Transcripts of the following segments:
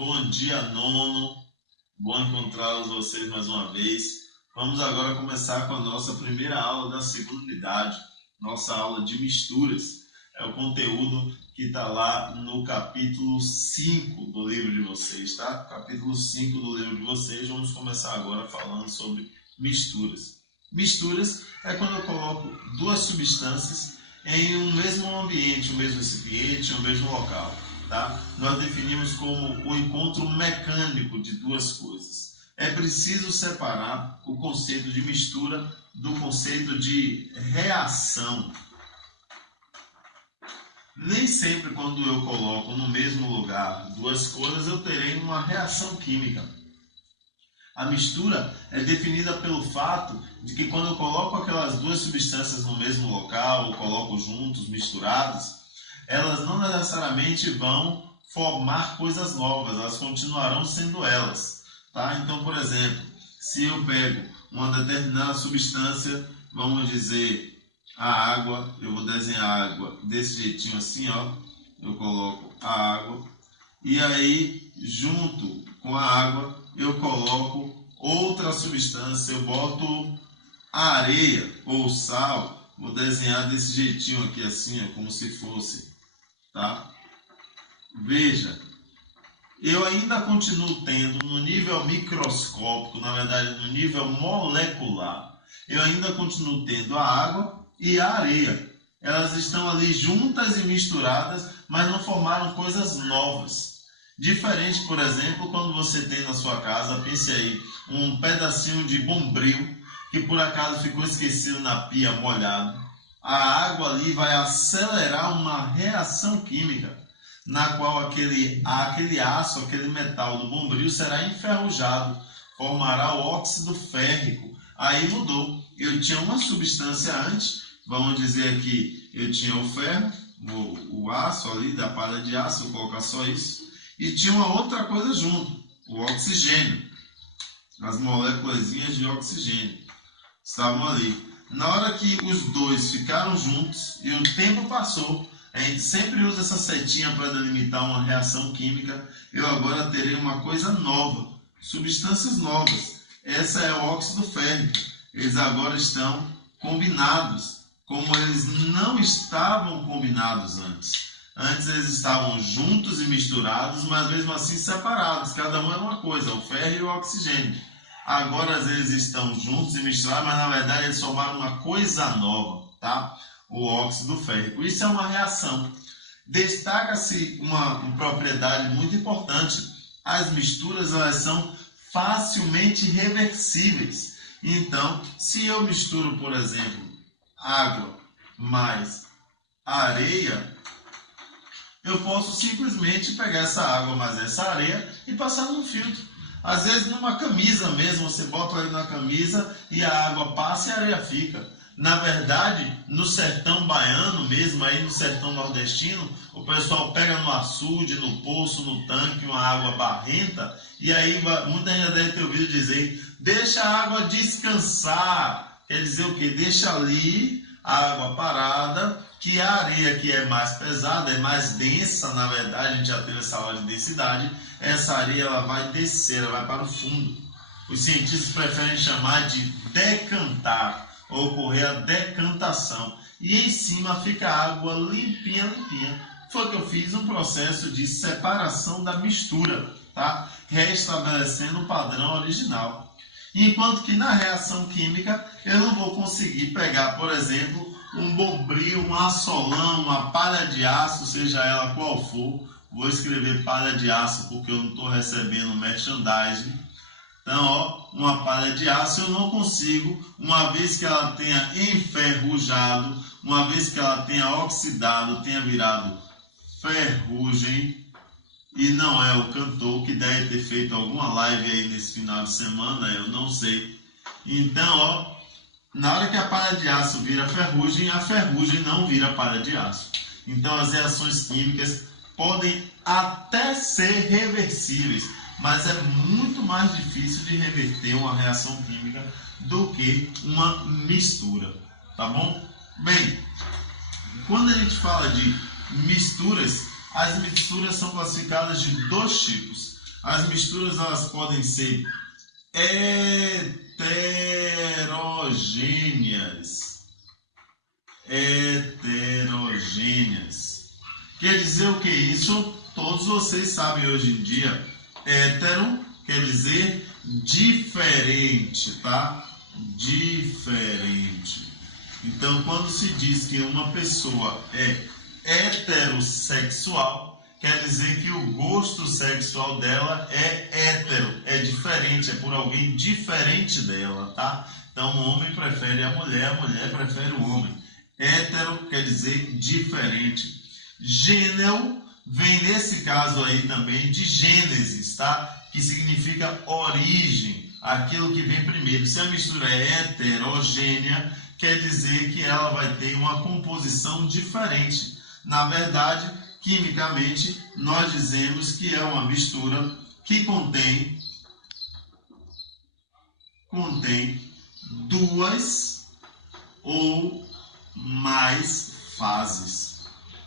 Bom dia, nono. Bom encontrá-los vocês mais uma vez. Vamos agora começar com a nossa primeira aula da segunda unidade, nossa aula de misturas. É o conteúdo que está lá no capítulo 5 do livro de vocês, tá? Capítulo 5 do livro de vocês. Vamos começar agora falando sobre misturas. Misturas é quando eu coloco duas substâncias em um mesmo ambiente, um mesmo recipiente, um mesmo local. Tá? Nós definimos como o encontro mecânico de duas coisas. É preciso separar o conceito de mistura do conceito de reação. Nem sempre quando eu coloco no mesmo lugar duas coisas eu terei uma reação química. A mistura é definida pelo fato de que quando eu coloco aquelas duas substâncias no mesmo local, ou coloco juntos, misturados, elas não necessariamente vão formar coisas novas, elas continuarão sendo elas. Tá? Então, por exemplo, se eu pego uma determinada substância, vamos dizer a água, eu vou desenhar a água desse jeitinho assim, ó, eu coloco a água, e aí junto com a água eu coloco outra substância, eu boto a areia ou sal, vou desenhar desse jeitinho aqui assim, ó, como se fosse, tá? Veja, eu ainda continuo tendo no nível microscópico, na verdade no nível molecular, eu ainda continuo tendo a água e a areia. Elas estão ali juntas e misturadas, mas não formaram coisas novas. Diferente, por exemplo, quando você tem na sua casa, pense aí, um pedacinho de bombril que por acaso ficou esquecido na pia molhado. A água ali vai acelerar uma reação química, na qual aquele aço, aquele metal do bombril será enferrujado, formará o óxido férrico. Aí mudou. Eu tinha uma substância antes, vamos dizer aqui, eu tinha o ferro, o aço ali da palha de aço, vou colocar só isso, e tinha uma outra coisa junto, o oxigênio, as moléculazinhas de oxigênio estavam ali. Na hora que os dois ficaram juntos e o tempo passou, a gente sempre usa essa setinha para delimitar uma reação química, eu agora terei uma coisa nova, substâncias novas. Essa é o óxido férrico. Eles agora estão combinados, como eles não estavam combinados antes. Antes eles estavam juntos e misturados, mas mesmo assim separados. Cada um é uma coisa, o ferro e o oxigênio. Agora eles estão juntos e misturados, mas na verdade eles formaram uma coisa nova, tá? O óxido férrico. Isso é uma reação. Destaca-se uma propriedade muito importante. As misturas elas são facilmente reversíveis. Então, se eu misturo, por exemplo, água mais areia, eu posso simplesmente pegar essa água mais essa areia e passar num filtro. Às vezes numa camisa mesmo, você bota ali na camisa e a água passa e a areia fica. Na verdade, no sertão baiano mesmo, aí no sertão nordestino, o pessoal pega no açude, no poço, no tanque, uma água barrenta, e aí muita gente deve ter ouvido dizer, deixa a água descansar. Quer dizer o quê? Deixa ali a água parada, que a areia que é mais pesada, é mais densa, na verdade, a gente já teve essa aula de densidade, essa areia ela vai descer, ela vai para o fundo. Os cientistas preferem chamar de decantar, ou ocorrer a decantação. E em cima fica a água limpinha, limpinha. Foi que eu fiz um processo de separação da mistura, tá? Restabelecendo o padrão original. Enquanto que na reação química eu não vou conseguir pegar, por exemplo, um bombril, um açolão, uma palha de aço, seja ela qual for. Vou escrever palha de aço porque eu não estou recebendo merchandising. Então, ó, uma palha de aço eu não consigo, uma vez que ela tenha enferrujado, uma vez que ela tenha oxidado, tenha virado ferrugem, e não é o cantor que deve ter feito alguma live aí nesse final de semana, eu não sei. Então, ó, na hora que a palha de aço vira ferrugem, a ferrugem não vira palha de aço. Então, as reações químicas podem até ser reversíveis, mas é muito mais difícil de reverter uma reação química do que uma mistura, tá bom? Bem, quando a gente fala de misturas, as misturas são classificadas de dois tipos. As misturas elas podem ser heterogêneas. Heterogêneas. Quer dizer o que isso? Todos vocês sabem hoje em dia. Hétero quer dizer diferente, tá? Diferente. Então, quando se diz que uma pessoa é heterossexual, quer dizer que o gosto sexual dela é hétero, é diferente, é por alguém diferente dela, tá? Então, o homem prefere a mulher prefere o homem. Hétero quer dizer diferente. Gênero vem nesse caso aí também de Gênesis, tá? Que significa origem, aquilo que vem primeiro. Se a mistura é heterogênea, quer dizer que ela vai ter uma composição diferente. Na verdade, quimicamente, nós dizemos que é uma mistura que contém duas ou mais fases.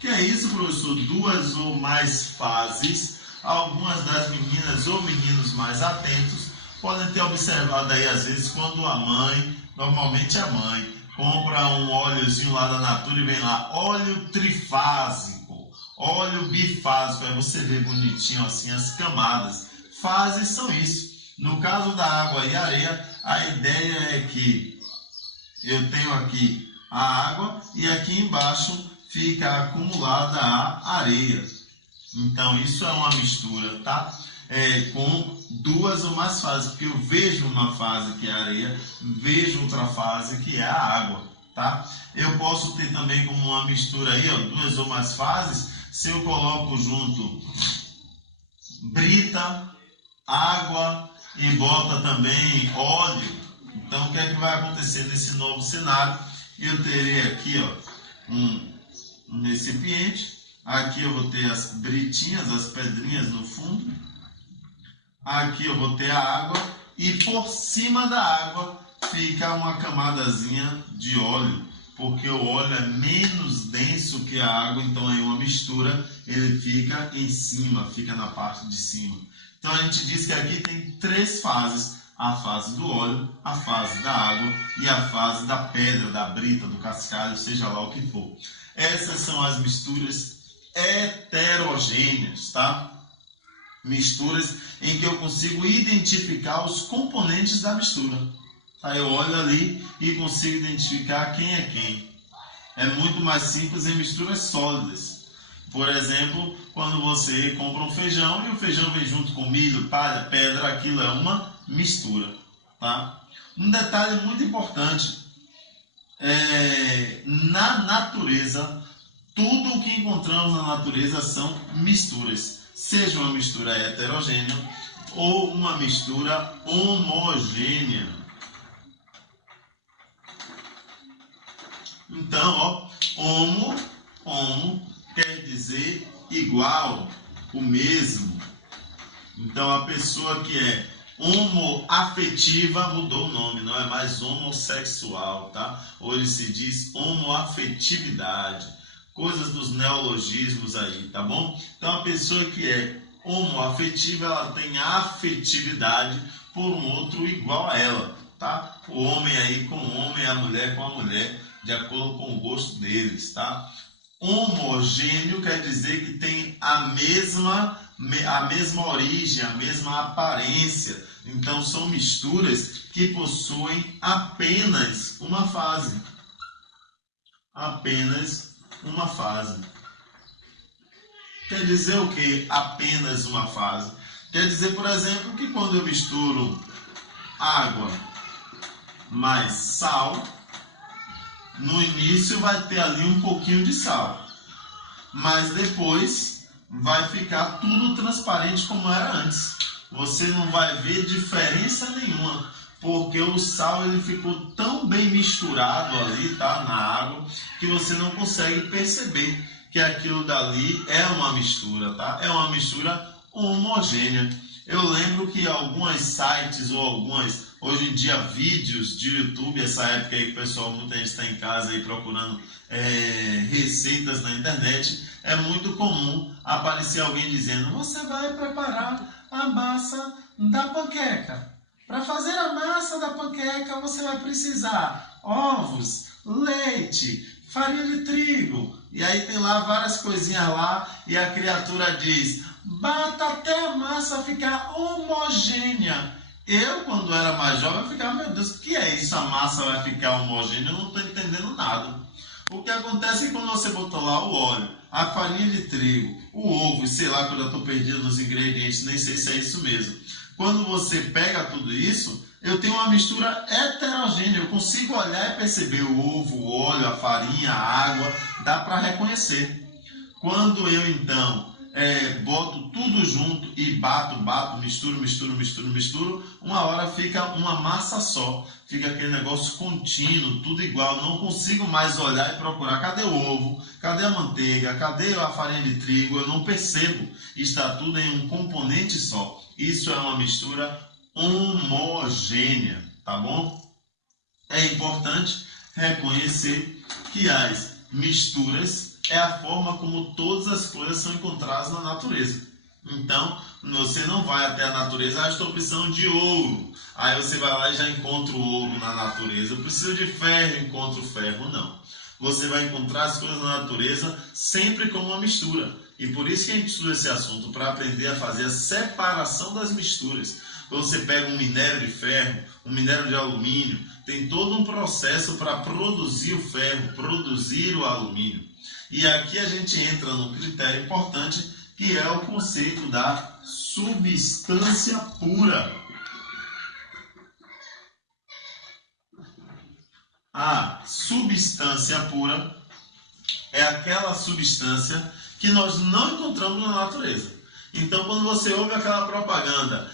Que é isso, professor? Duas ou mais fases. Algumas das meninas ou meninos mais atentos podem ter observado aí, às vezes, quando a mãe, normalmente a mãe, compra um óleozinho lá da Natura e vem lá, óleo trifásico, óleo bifásico, aí você vê bonitinho assim as camadas. Fases são isso. No caso da água e areia, a ideia é que eu tenho aqui a água e aqui embaixo fica acumulada a areia. Então isso é uma mistura, tá? Com duas ou mais fases, porque eu vejo uma fase que é a areia, vejo outra fase que é a água, tá? Eu posso ter também como uma mistura aí, ó, duas ou mais fases, se eu coloco junto brita, água e bota também óleo. Então o que é que vai acontecer nesse novo cenário? Eu terei aqui, ó, um recipiente. Aqui eu vou ter as britinhas, as pedrinhas no fundo. Aqui eu vou ter a água e por cima da água fica uma camadazinha de óleo, porque o óleo é menos denso que a água, então em uma mistura ele fica em cima, fica na parte de cima. Então a gente diz que aqui tem três fases: a fase do óleo, a fase da água e a fase da pedra, da brita, do cascalho, seja lá o que for. Essas são as misturas heterogêneas, tá? Misturas em que eu consigo identificar os componentes da mistura. Aí eu olho ali e consigo identificar quem é quem. É muito mais simples em misturas sólidas. Por exemplo, quando você compra um feijão e o feijão vem junto com milho, palha, pedra, aquilo é uma mistura, tá? Um detalhe muito importante, na natureza, tudo o que encontramos na natureza são misturas, seja uma mistura heterogênea ou uma mistura homogênea. Então, ó, homo quer dizer igual, o mesmo. Então, a pessoa que é homoafetiva mudou o nome, não é mais homossexual, tá? Hoje se diz homoafetividade. Coisas dos neologismos aí, tá bom? Então, a pessoa que é homoafetiva, ela tem afetividade por um outro igual a ela, tá? O homem aí com o homem, a mulher com a mulher, de acordo com o gosto deles, tá? Homogêneo quer dizer que tem a mesma origem, a mesma aparência. Então, são misturas que possuem apenas uma fase. Apenas uma fase. Quer dizer o que? Apenas uma fase. Quer dizer, por exemplo, que quando eu misturo água mais sal, no início vai ter ali um pouquinho de sal, mas depois vai ficar tudo transparente como era antes. Você não vai ver diferença nenhuma, porque o sal ele ficou tão bem misturado ali, tá, na água, que você não consegue perceber que aquilo dali é uma mistura, tá? É uma mistura homogênea. Eu lembro que alguns sites ou hoje em dia, vídeos de YouTube, essa época aí que o pessoal, muita gente está em casa aí procurando receitas na internet, é muito comum aparecer alguém dizendo: você vai preparar a massa da panqueca. Para fazer a massa da panqueca, você vai precisar ovos, leite, farinha de trigo. E aí tem lá várias coisinhas lá e a criatura diz: bata até a massa ficar homogênea. Eu, quando era mais jovem, ficava: meu Deus, o que é isso? A massa vai ficar homogênea? Eu não estou entendendo nada. O que acontece é que quando você botou lá o óleo, a farinha de trigo, o ovo, sei lá, que eu já estou perdido nos ingredientes, nem sei se é isso mesmo. Quando você pega tudo isso, eu tenho uma mistura heterogênea. Eu consigo olhar e perceber o ovo, o óleo, a farinha, a água, dá para reconhecer. Quando eu então boto tudo junto e bato, misturo, uma hora fica uma massa só. Fica aquele negócio contínuo, tudo igual. Não consigo mais olhar e procurar: cadê o ovo? Cadê a manteiga? Cadê a farinha de trigo? Eu não percebo. Está tudo em um componente só. Isso é uma mistura homogênea, tá bom? É importante reconhecer que as misturas é a forma como todas as coisas são encontradas na natureza. Então, você não vai até a natureza: estou precisando de ouro. Aí você vai lá e já encontra o ouro na natureza. Eu preciso de ferro, encontro ferro. Não. Você vai encontrar as coisas na natureza sempre como uma mistura. E por isso que a gente estuda esse assunto, para aprender a fazer a separação das misturas. Você pega um minério de ferro, um minério de alumínio, tem todo um processo para produzir o ferro, produzir o alumínio. E aqui a gente entra num critério importante, que é o conceito da substância pura. A substância pura é aquela substância que nós não encontramos na natureza. Então, quando você ouve aquela propaganda,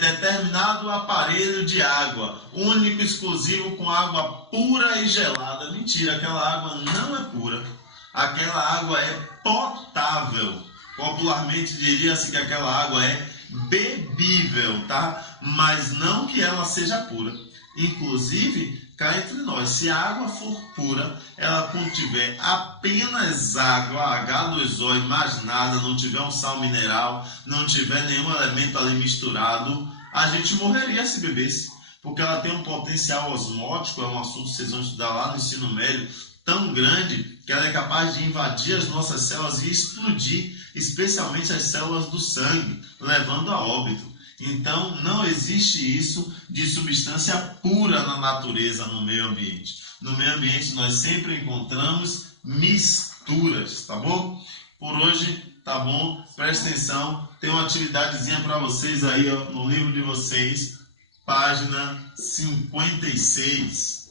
determinado aparelho de água, único, exclusivo, com água pura e gelada. Mentira, aquela água não é pura. Aquela água é potável. Popularmente diria-se que aquela água é bebível, tá? Mas não que ela seja pura. Inclusive, cá entre nós, se a água for pura, ela contiver apenas água, H2O e mais nada, não tiver um sal mineral, não tiver nenhum elemento ali misturado, a gente morreria se bebesse. Porque ela tem um potencial osmótico, é um assunto que vocês vão estudar lá no ensino médio, tão grande que ela é capaz de invadir as nossas células e explodir, especialmente as células do sangue, levando a óbito. Então, não existe isso de substância pura na natureza, no meio ambiente. No meio ambiente, nós sempre encontramos misturas, tá bom? Por hoje, tá bom? Presta atenção, tem uma atividadezinha para vocês aí, ó, no livro de vocês, página 56.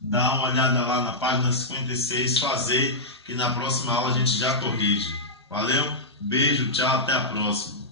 Dá uma olhada lá na página 56, fazer, que na próxima aula a gente já corrige. Valeu? Beijo, tchau, até a próxima.